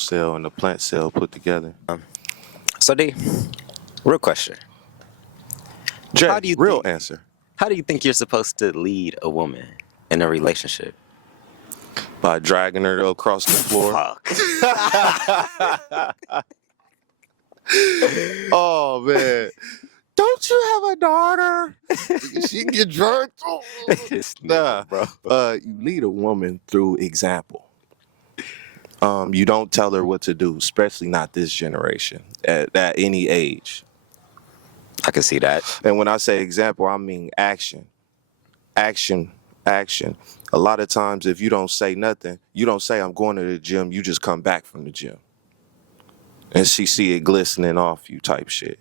cell and the plant cell put together. So D, real question. Jay, How do you real think, answer. How do you think you're supposed to lead a woman in a relationship? By dragging her across the floor. Fuck. Oh, man. Don't you have a daughter? She can get drugged. This Nah, nigga, bro. you lead a woman through example. You don't tell her what to do, especially not this generation, at any age. I can see that. And when I say example, I mean action. Action. Action. A lot of times, if you don't say nothing, you don't say, I'm going to the gym, you just come back from the gym. And she see it glistening off you type shit.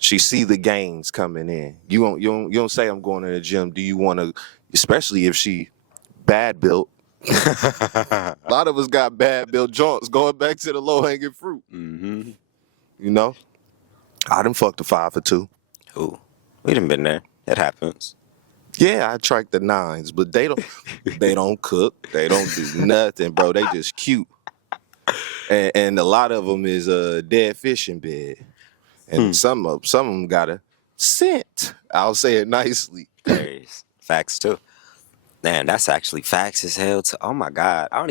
She see the gains coming in. You don't say, I'm going to the gym. Do you want to, especially if she bad built. A lot of us got bad built joints going back to the low hanging fruit. Mm-hmm. You know? I done fucked a 5 for 2. Ooh, we done been there. It happens. Yeah, I track the 9s, but they don't cook. They don't do nothing, bro. They just cute. And a lot of them is a dead fish in bed. And some of them got a scent. I'll say it nicely. There's facts too. Man, that's actually facts as hell too. Oh my God. I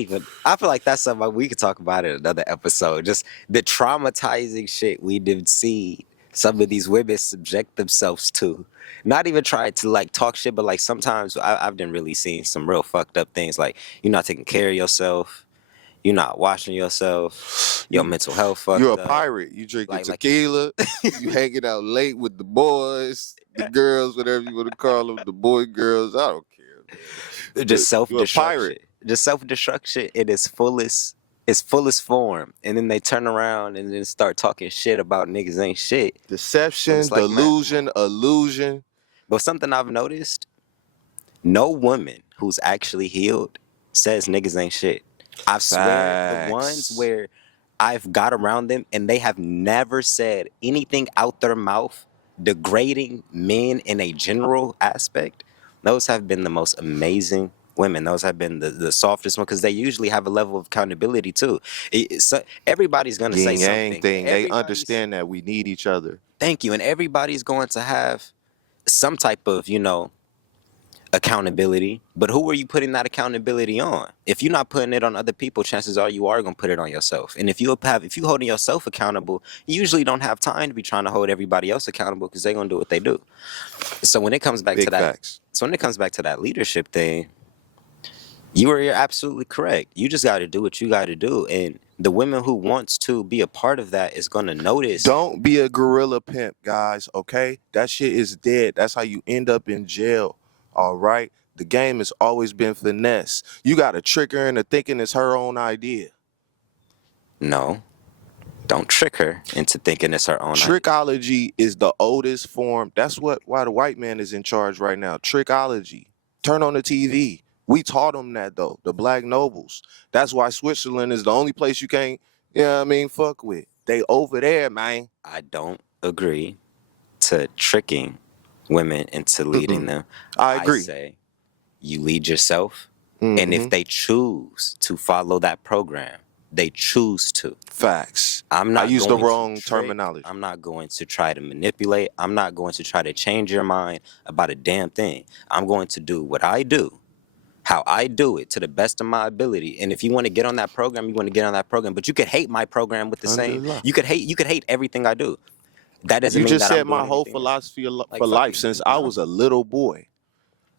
feel like that's something we could talk about in another episode. Just the traumatizing shit we did see some of these women subject themselves to. Not even trying to like talk shit, but like sometimes I've been really seeing some real fucked up things. Like you're not taking care of yourself. You're not washing yourself. Your mental health fucked You're up. a pirate. You drinking Like- tequila. You hanging out late with the boys, the girls, whatever you want to call them, the boy girls. I don't care, man. Just You're a self-destruction. pirate. Just self-destruction in its fullest form. And then they turn around and then start talking shit about niggas ain't shit. Deception, It's like, delusion, illusion. But something I've noticed, no woman who's actually healed says niggas ain't shit. I swear the ones Facts. where I've got around them and they have never said anything out their mouth degrading men in a general aspect, those have been the most amazing women. Those have been the softest ones because they usually have a level of accountability too. So everybody's going to say Yin yang something. thing. They Everybody's- understand that we need each other. Thank you. And everybody's going to have some type of, accountability. But who are you putting that accountability on? If you're not putting it on other people, chances are you are going to put it on yourself. And if you holding yourself accountable, you usually don't have time to be trying to hold everybody else accountable because they're going to do what they do. So when it comes back Big to that, facts. so when it comes back to that leadership thing, you're absolutely correct. You just got to do what you got to do. And the women who wants to be a part of that is going to notice. Don't be a gorilla pimp, guys, okay? That shit is dead. That's how you end up in jail, all right? The game has always been finesse. You got to trick her into thinking it's her own idea. No, don't trick her into thinking it's her own idea. Trickology is the oldest form. That's why the white man is in charge right now. Trickology. Turn on the TV. We taught them that, though, the black nobles. That's why Switzerland is the only place you can't, fuck with. They over there, man. I don't agree to tricking women into leading them. I agree. I say you lead yourself, and if they choose to follow that program, they choose to. Facts. I'm not. I used the going to wrong trick. terminology. I'm not going to try to manipulate. I'm not going to try to change your mind about a damn thing. I'm going to do what I do, how I do it to the best of my ability. And if you want to get on that program, you want to get on that program. But you could hate my program with the same. Alhamdulillah. You could hate everything I do. That doesn't You mean just that said I'm my doing whole anything else. philosophy Like, for fuck life you. since I No. was a little boy.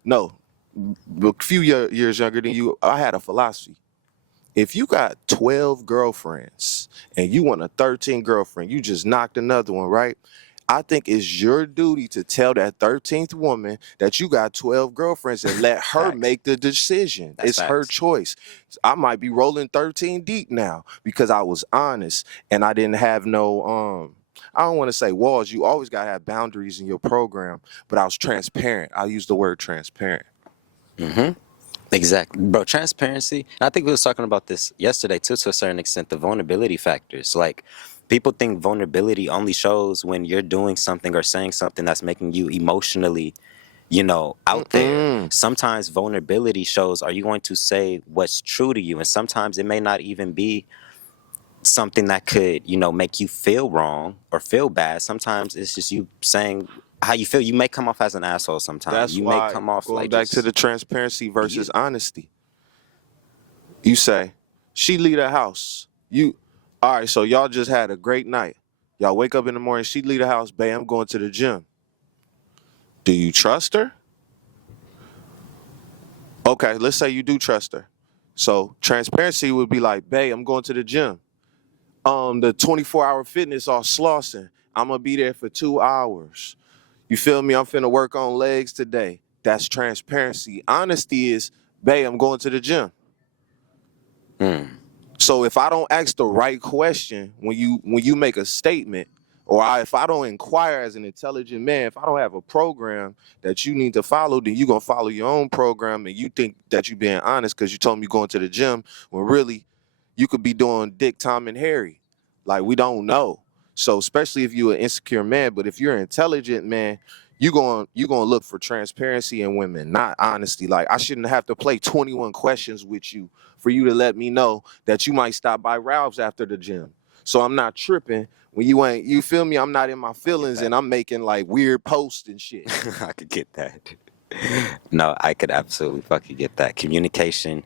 No, a few years younger than you, I had a philosophy. If you got 12 girlfriends and you want a 13th girlfriend, you just knocked another one, right? I think it's your duty to tell that 13th woman that you got 12 girlfriends and let her Facts. make the decision. That's It's her facts. choice. I might be rolling 13 deep now because I was honest and I didn't have no I don't want to say walls. You always got to have boundaries in your program, but I was transparent. I use the word transparent. Exactly, bro. Transparency. And I think we was talking about this yesterday too, to a certain extent. The vulnerability factors. Like, people think vulnerability only shows when you're doing something or saying something that's making you emotionally, out there. Sometimes vulnerability shows, are you going to say what's true to you? And sometimes it may not even be something that could, you know, make you feel wrong or feel bad. Sometimes it's just you saying how you feel. You may come off as an asshole sometimes. That's You may why come off going like back to just the transparency be versus you. honesty. You say, she leave the house. You all right, so y'all just had a great night. Y'all wake up in the morning, she leave the house, bam, I'm going to the gym. Do you trust her? Okay, let's say you do trust her. So transparency would be like, babe, I'm going to the gym. The 24-hour fitness off Slauson. I'm gonna be there for 2 hours. You feel me? I'm finna work on legs today. That's transparency. Honesty is, babe, I'm going to the gym. Mm. So if I don't ask the right question when you make a statement, or if I don't inquire as an intelligent man, if I don't have a program that you need to follow, then you're gonna follow your own program and you think that you're being honest because you told me you're going to the gym when really you could be doing Dick, Tom, and Harry. Like we don't know. So especially if you're an insecure man, but if you're an intelligent man, you gonna look for transparency in women, not honesty. Like I shouldn't have to play 21 questions with you for you to let me know that you might stop by Ralph's after the gym. So I'm not tripping when you ain't, you feel me? I'm not in my I get feelings that. and I'm making like weird posts and shit. I could get that. No, I could absolutely fucking get that. Communication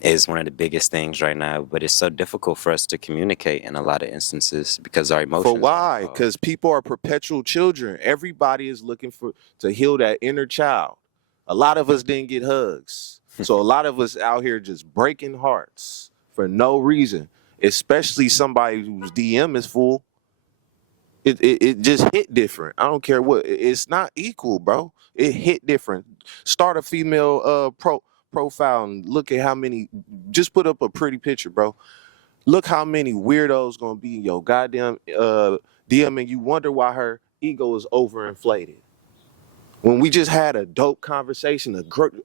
is one of the biggest things right now, but it's so difficult for us to communicate in a lot of instances because our For emotions are why? involved. Because people are perpetual children. Everybody is looking for to heal that inner child. A lot of us didn't get hugs. So a lot of us out here just breaking hearts for no reason. Especially somebody whose DM is full. It just hit different. I don't care what. It's not equal, bro. It hit different. Start a female profile and look at how many. Just put up a pretty picture, bro. Look how many weirdos gonna be in your goddamn DM, and you wonder why her ego is overinflated. When we just had a dope conversation,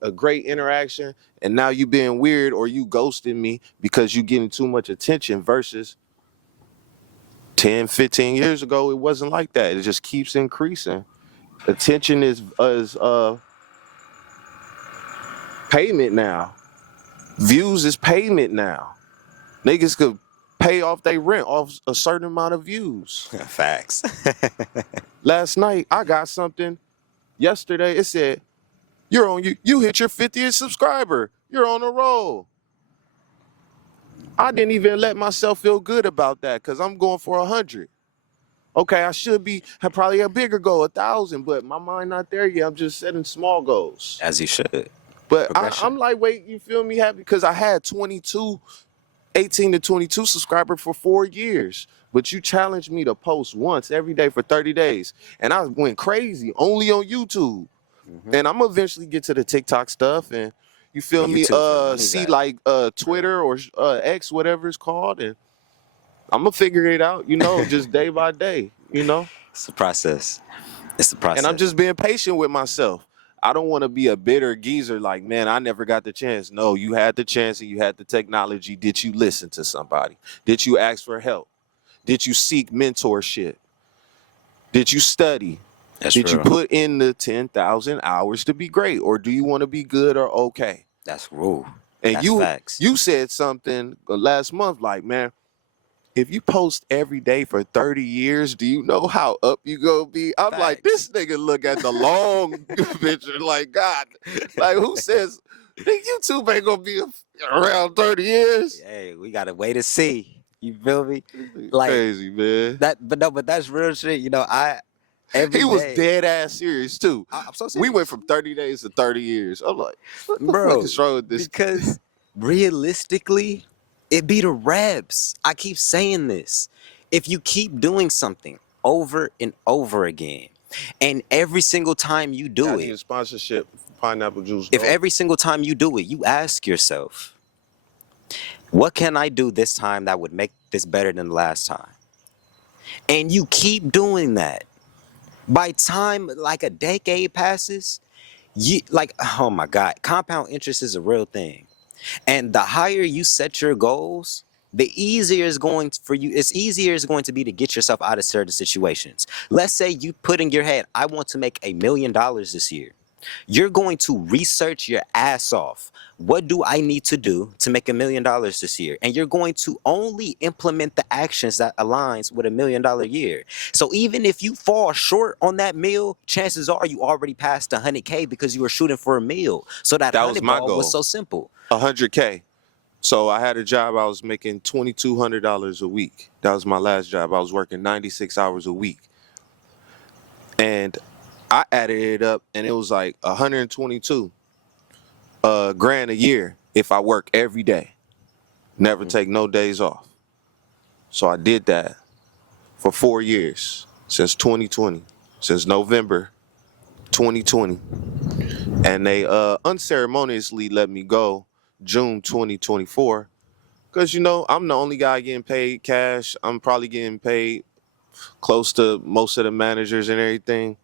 a great interaction, and now you being weird or you ghosting me because you getting too much attention versus 10, 15 years ago, it wasn't like that. It just keeps increasing. Attention is payment now. Views is payment now. Niggas could pay off their rent off a certain amount of views. Facts. Last night I got something. Yesterday it said, you hit your 50th subscriber. You're on a roll. I didn't even let myself feel good about that because I'm going for 100. Okay, I should be have probably a bigger goal, 1,000, but my mind not there yet. I'm just setting small goals. As you should. But Progression. I'm lightweight, you feel me? Happy because I had 18 to 22 subscriber for 4 years. But you challenged me to post once every day for 30 days. And I went crazy only on YouTube. Hmm. And I'm gonna eventually get to the TikTok stuff and you feel But me? YouTube's where money's See at. like Twitter or X, whatever it's called, and I'm gonna figure it out, just day by day, It's the process. It's the And I'm process. just being patient with myself. I don't want to be a bitter geezer like, man, I never got the chance. No, you had the chance and you had the technology. Did you listen to somebody? Did you ask for help? Did you seek mentorship? Did you study? That's Did you real. put in the 10,000 hours to be great? Or do you want to be good or okay? That's rule. And That's you facts. you said something last month like, man, if you post every day for 30 years, do you know how up you gonna be? I'm like, Facts. this nigga look at the long picture, like, God, like who says YouTube ain't gonna be around 30 years? Hey, we gotta wait to see. You feel me? Like Crazy, man. that, but no, but that's real shit. You know, I every He was day. dead ass serious too. I'm so We went serious, from 30 days to 30 years. I'm like, what the fuck bro. is wrong with this? Because realistically, it be the reps. I keep saying this. If you keep doing something over and over again, and every single time you do I need it, a sponsorship. Pineapple juice. if Go. every single time you do it, you ask yourself, what can I do this time that would make this better than the last time? And you keep doing that. By time like a decade passes, you like, oh my God, compound interest is a real thing. And the higher you set your goals, the easier it's going for you. It's easier it's going to be to get yourself out of certain situations. Let's say you put in your head, I want to make $1 million this year. You're going to research your ass off. What do I need to do to make $1 million this year? And you're going to only implement the actions that aligns with $1 million year. So even if you fall short on that meal, chances are you already passed 100K because you were shooting for a meal. So that That was 100 my ball was goal. so simple. 100K. So I had a job. I was making $2,200 a week. That was my last job. I was working 96 hours a week, and I added it up, and it was like 122 grand a year if I work every day, never take no days off. So I did that for 4 years, since 2020, since November 2020, and they unceremoniously let me go June 2024. Because, I'm the only guy getting paid cash. I'm probably getting paid close to most of the managers and everything.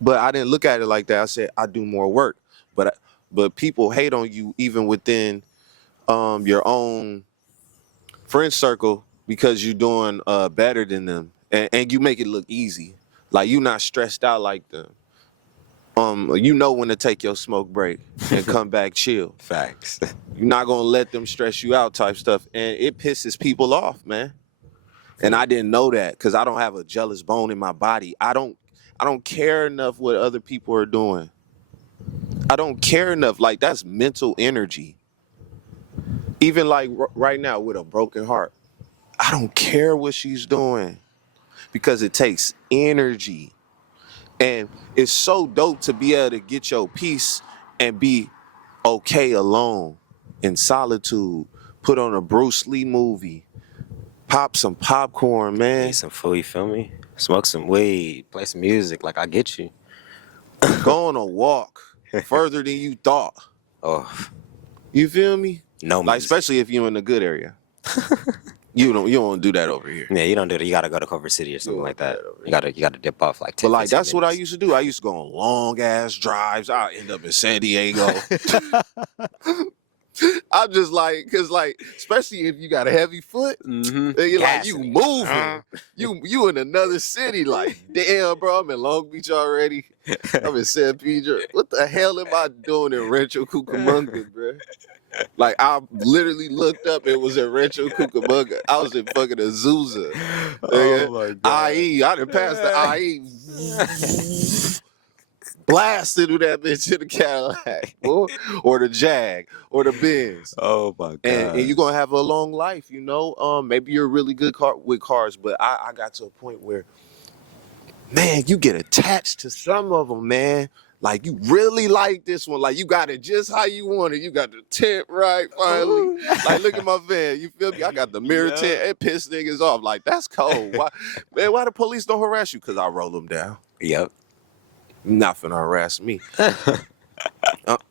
But I didn't look at it like that. I said, I do more work. But people hate on you even within your own friend circle because you're doing better than them. And you make it look easy. Like, you're not stressed out like them. You know when to take your smoke break and come back chill. Facts. You're not going to let them stress you out type stuff. And it pisses people off, man. And I didn't know that because I don't have a jealous bone in my body. I don't care enough what other people are doing. I don't care enough. Like, that's mental energy. Even like right now with a broken heart, I don't care what she's doing because it takes energy. And it's so dope to be able to get your peace and be okay alone in solitude. Put on a Bruce Lee movie. Pop some popcorn, man. Eat some food, you feel me? Smoke some weed, play some music, like I get you. Go on a walk further than you thought. Oh, You feel me? no Like, music. especially if you're in a good area. You don't do that over here. Yeah, you don't do that. You gotta go to Culver City or something don't like do that. that over You gotta dip off like 10. But like, 15 that's what I minutes. used to do. I used to go on long ass drives. I end up in San Diego. I'm just like, cause like, especially if you got a heavy foot, Mm-hmm. then you're like, you Gassing. moving. You in another city. Like, damn, bro, I'm in Long Beach already. I'm in San Pedro. What the hell am I doing in Rancho Cucamonga, bro? Like, I literally looked up and was in Rancho Cucamonga. I was in fucking Azusa. Oh my god. IE. I done passed the IE. Blasted through that bitch in the Cadillac, boy. Or the Jag, or the Benz. Oh my god. And you're gonna have a long life, Maybe you're really good with cars, but I got to a point where, man, you get attached to some of them, man. Like, you really like this one. Like, you got it just how you want it. You got the tent right, finally. Ooh. Like, look at my van. You feel me? I got the mirror tent. It pissed niggas off. Like, that's cold. Why the police don't harass you? Because I roll them down. Yep. Not finna harass me.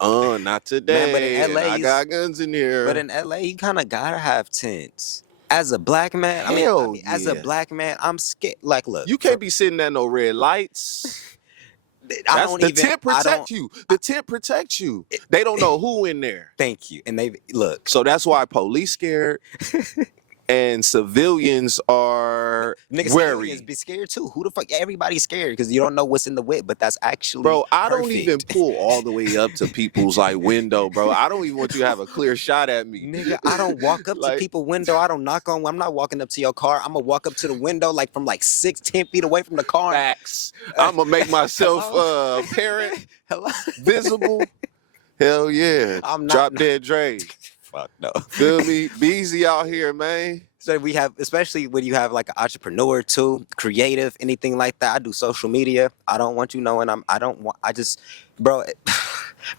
Not today. Man, but in LA, I got guns in here. But in LA, you kind of gotta have tents. As a black man, Hell as a yeah. black man, I'm scared. Like, look, You can't be sitting at no red lights. The tent protect you. The tent protects you. They don't know who in there. Thank you. And they look. So that's why police scared and civilians are Niggas wary. be scared too. Who the fuck? Everybody's scared because you don't know what's in the whip, but that's actually Bro, I don't perfect. even pull all the way up to people's like window, bro. I don't even want you to have a clear shot at me. Nigga, I don't walk up Like- to people's window. I don't knock on. I'm not walking up to your car. I'm gonna walk up to the window like from like 6-10 feet away from the car. Facts. I'm gonna make myself apparent, Hello. visible. Hell yeah. I'm not- Drop Dead Dre. Fuck no. Feel me? Beezy out here, man. So we have, especially when you have like an entrepreneur too, creative, anything like that. I do social media. I don't want you knowing bro,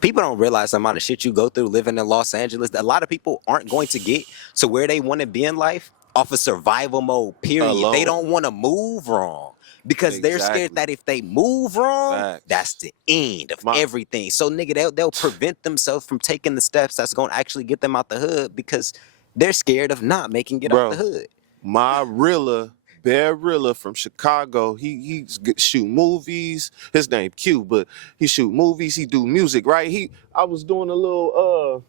people don't realize the amount of shit you go through living in Los Angeles. A lot of people aren't going to get to where they want to be in life off of survival mode, period. Alone. They don't want to move wrong because they're Exactly. scared that if they move wrong, Facts. that's the end of everything. So nigga, they'll prevent themselves from taking the steps that's going to actually get them out the hood because they're scared of not making it out the hood. My Bear Rilla from Chicago, he's shoot movies. His name Q, but he shoot movies. He do music, right? I was doing a little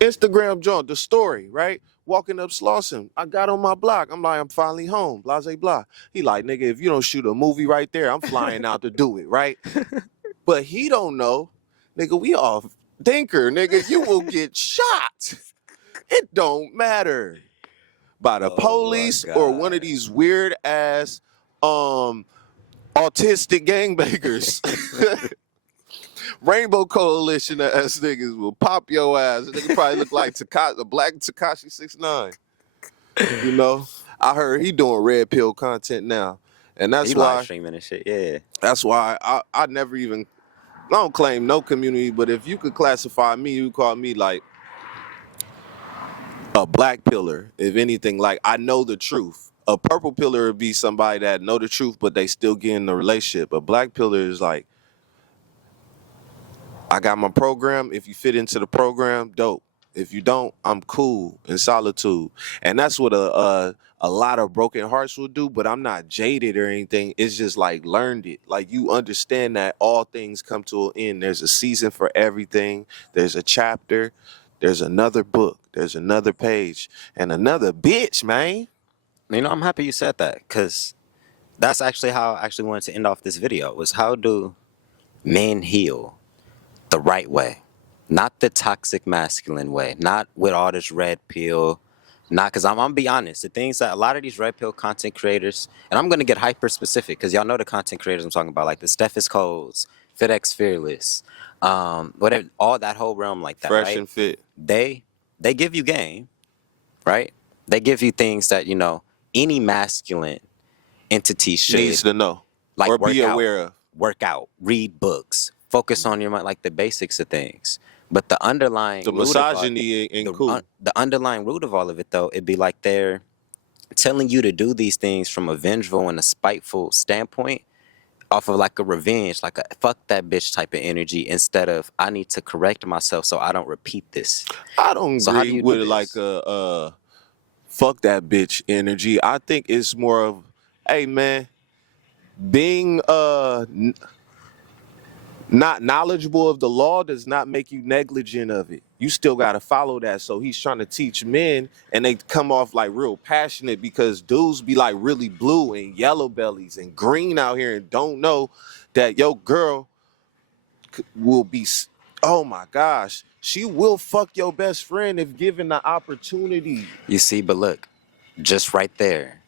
Instagram joint, the story, right? Walking up Slauson. I got on my block. I'm like, I'm finally home. Blase blah. He like, nigga, if you don't shoot a movie right there, I'm flying out to do it, right? But he don't know, nigga, we all thinker, nigga, you will get shot. It don't matter. By the Oh my police or one of God. these weird ass autistic gangbangers. Rainbow Coalition ass niggas will pop your ass. Nigga probably look like the black Takashi 69. You know? I heard he doing red pill content now. And He live streaming and shit, yeah. that's why I never even, I don't claim no community, but if you could classify me, you call me like a black pillar, if anything. Like, I know the truth. A purple pillar would be somebody that know the truth, but they still get in the relationship. A black pillar is like, I got my program. If you fit into the program, dope. If you don't, I'm cool in solitude. And that's what a lot of broken hearts will do. But I'm not jaded or anything. It's just like learned it. Like, you understand that all things come to an end. There's a season for everything. There's a chapter. There's another book. There's another page and another bitch, man. You know, I'm happy you said that, because that's actually how I actually wanted to end off this video, was how do men heal the right way? Not the toxic masculine way, not with all this red pill, not, because I'm gonna be honest, the things that a lot of these red pill content creators, and I'm gonna get hyper specific because y'all know the content creators I'm talking about, like the Steph is Coles, FedEx Fearless, whatever, all that whole realm like that, Fresh right? and fit. They give you game, right? They give you things that, you know, any masculine entity should Needs to know like or be aware of. work out, read books, focus on your mind, like the basics of things. But the underlying The root of all- misogyny ain't cool. the underlying root of all of it, though, it'd be like they're telling you to do these things from a vengeful and a spiteful standpoint, off of like a revenge, like a fuck that bitch type of energy, instead of I need to correct myself so I don't repeat this. I don't So how do agree you do with this? like a fuck that bitch energy. I think it's more of, hey man, being not knowledgeable of the law does not make you negligent of it. You still got to follow that. So he's trying to teach men, and they come off like real passionate because dudes be like really blue and yellow bellies and green out here and don't know that your girl will be, oh my gosh, she will fuck your best friend if given the opportunity. You see, but look, just right there,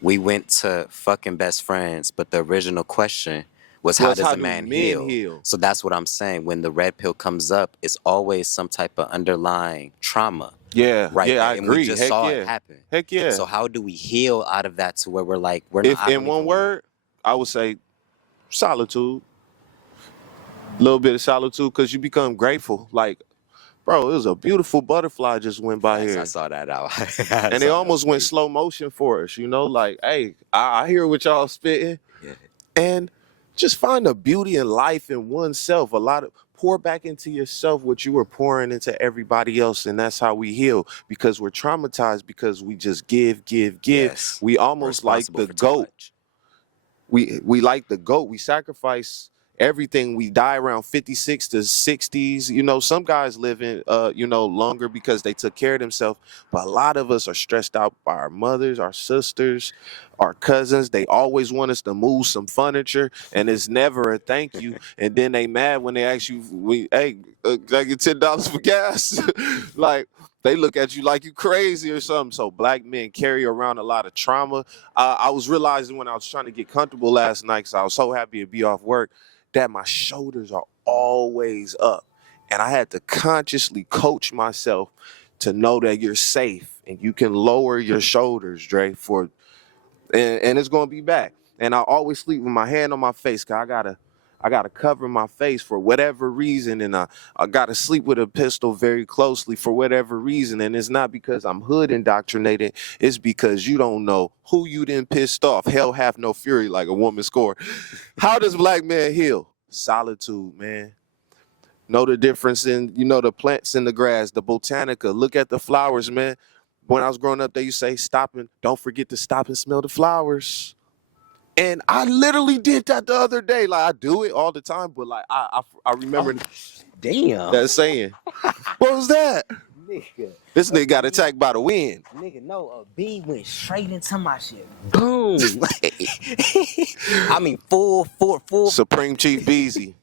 we went to fucking best friends, but the original question was how does a do man men heal? So that's what I'm saying. When the red pill comes up, it's always some type of underlying trauma. Yeah, Right yeah, there. I And we agree. just Heck saw yeah. it happen. Heck yeah. So how do we heal out of that to where we're like, we're If not, I in don't one even word, I would say solitude. A little bit of solitude, because you become grateful. Like, bro, it was a beautiful butterfly just went by Facts, here. I saw that out. And they almost went slow motion for us, you know? Like, hey, I hear what y'all spitting. Yeah. And just find the beauty in life in oneself. Pour back into yourself what you were pouring into everybody else. And that's how we heal, because we're traumatized because we just give. Yes. We almost like Responsible the for too goat. much. We like the goat. We sacrifice everything. We die around 56 to 60s. You know, some guys live in longer because they took care of themselves. But a lot of us are stressed out by our mothers, our sisters, our cousins. They always want us to move some furniture, and it's never a thank you. And then they mad when they ask you, hey, can I get $10 for gas? Like, they look at you like you crazy or something. So black men carry around a lot of trauma. I was realizing when I was trying to get comfortable last night, because I was so happy to be off work, that my shoulders are always up. And I had to consciously coach myself to know that you're safe and you can lower your shoulders, Dre, and it's gonna be back. And I always sleep with my hand on my face, cause I gotta cover my face for whatever reason, and I gotta sleep with a pistol very closely for whatever reason. And it's not because I'm hood indoctrinated, it's because you don't know who you done pissed off. Hell hath no fury, like a woman score. How does black man heal? Solitude, man. Know the difference in, the plants in the grass, the botanica. Look at the flowers, man. When I was growing up, they used to say, don't forget to stop and smell the flowers. And I literally did that the other day. Like, I do it all the time, but like I remember Damn. that saying. What was that? Nigga. This nigga got attacked by the wind. Nigga, no, a bee went straight into my shit. Boom. I mean, full. Supreme Chief Beezy.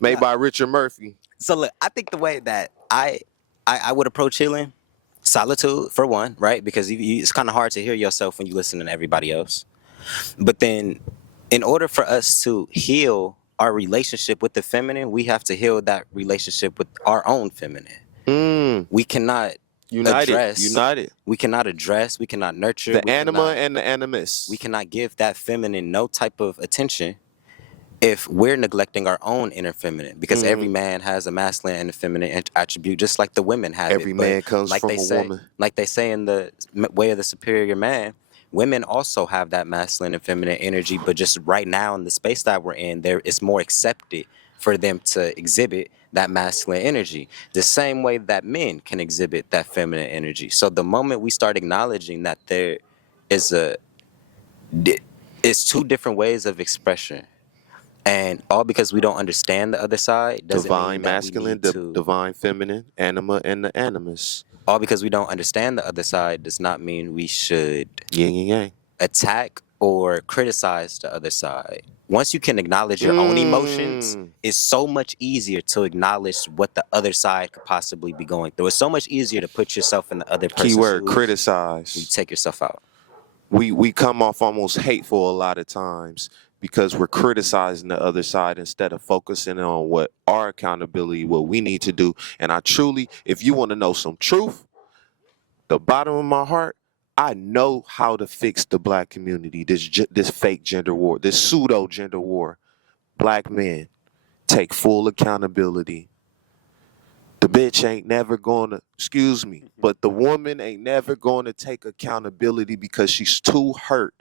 Made Nah. by Richard Murphy. So look, I think the way that I would approach healing, solitude for one, right? Because it's kind of hard to hear yourself when you listen to everybody else. But then, in order for us to heal our relationship with the feminine, we have to heal that relationship with our own feminine. We cannot United. we cannot address, we cannot nurture, The anima and the animus. we cannot give that feminine no type of attention if we're neglecting our own inner feminine, because every man has a masculine and a feminine attribute, just like the women have Every it. But man comes like from they a say, woman. like they say in the way of the superior man, women also have that masculine and feminine energy. But just right now in the space that we're in, there it's more accepted for them to exhibit that masculine energy, the same way that men can exhibit that feminine energy. So the moment we start acknowledging that there is it's two different ways of expression, and all because we don't understand the other side doesn't Divine mean that masculine, we need to. divine feminine, anima and the animus. All because we don't understand the other side does not mean we should Yin and yang. attack or criticize the other side. Once you can acknowledge your own emotions, it's so much easier to acknowledge what the other side could possibly be going through. It's so much easier to put yourself in the other person's Keyword shoes. criticize. You take yourself out. We come off almost hateful a lot of times because we're criticizing the other side instead of focusing on what our accountability, what we need to do. And I truly, if you want to know some truth, the bottom of my heart, I know how to fix the black community, this fake gender war, this pseudo gender war. Black men take full accountability. The bitch ain't never gonna, excuse me, but the woman ain't never gonna take accountability because she's too hurt,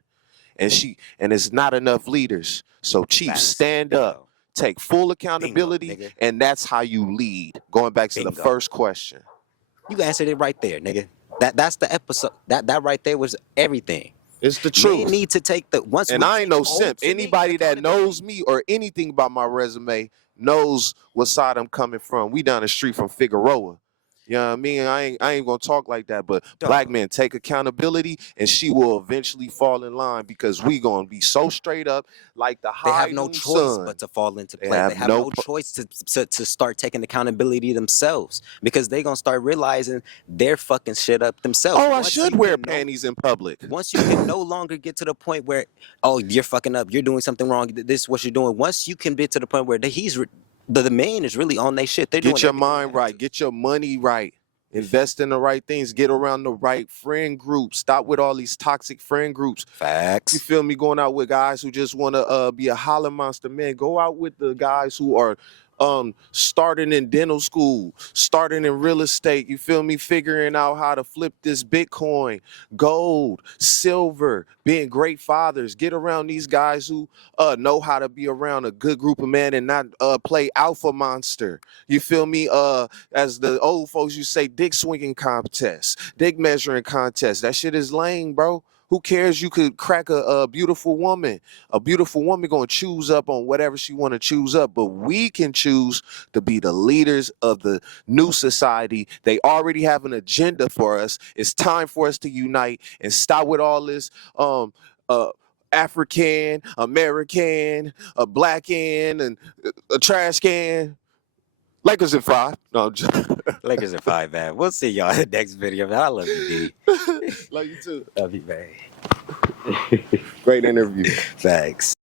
and it's not enough leaders. So chiefs, stand up, take full accountability, Bingo, and that's how you lead. Going back to the first question. You answered it right there, nigga. That's the episode. That right there was everything. It's the truth. Men need to take the once. And I ain't no simp. Anybody that knows me or anything about my resume knows what side I'm coming from. We down the street from Figueroa. You know what I mean? I ain't gonna talk like that, but black men take accountability, and she will eventually fall in line because we gonna be so straight up like the high. They have no choice but to fall into play. They have no choice to start taking accountability themselves, because they gonna start realizing they're fucking shit up themselves. Oh, I should wear panties in public. Once you can no longer get to the point where, oh, you're fucking up, you're doing something wrong, this is what you're doing. Once you can get to the point where the man is really on their shit. They're get your mind right, get your money right, invest in the right things, get around the right friend groups, stop with all these toxic friend groups. Facts. You feel me? Going out with guys who just want to be a holler monster, man. Go out with the guys who are starting in dental school, starting in real estate, you feel me, figuring out how to flip this Bitcoin, gold, silver, being great fathers. Get around these guys who know how to be around a good group of men and not play alpha monster. You feel me? As the old folks you say, dick swinging contest, dick measuring contest. That shit is lame, bro. Who cares? You could crack a beautiful woman. A beautiful woman gonna choose up on whatever she want to choose up, but we can choose to be the leaders of the new society. They already have an agenda for us. It's time for us to unite and stop with all this African, American, a black can, and a trash can. Lakers in 5. No, Lakers in 5, man. We'll see y'all in the next video, man. I love you, D. Love you too. Love you, man. Great interview. Thanks.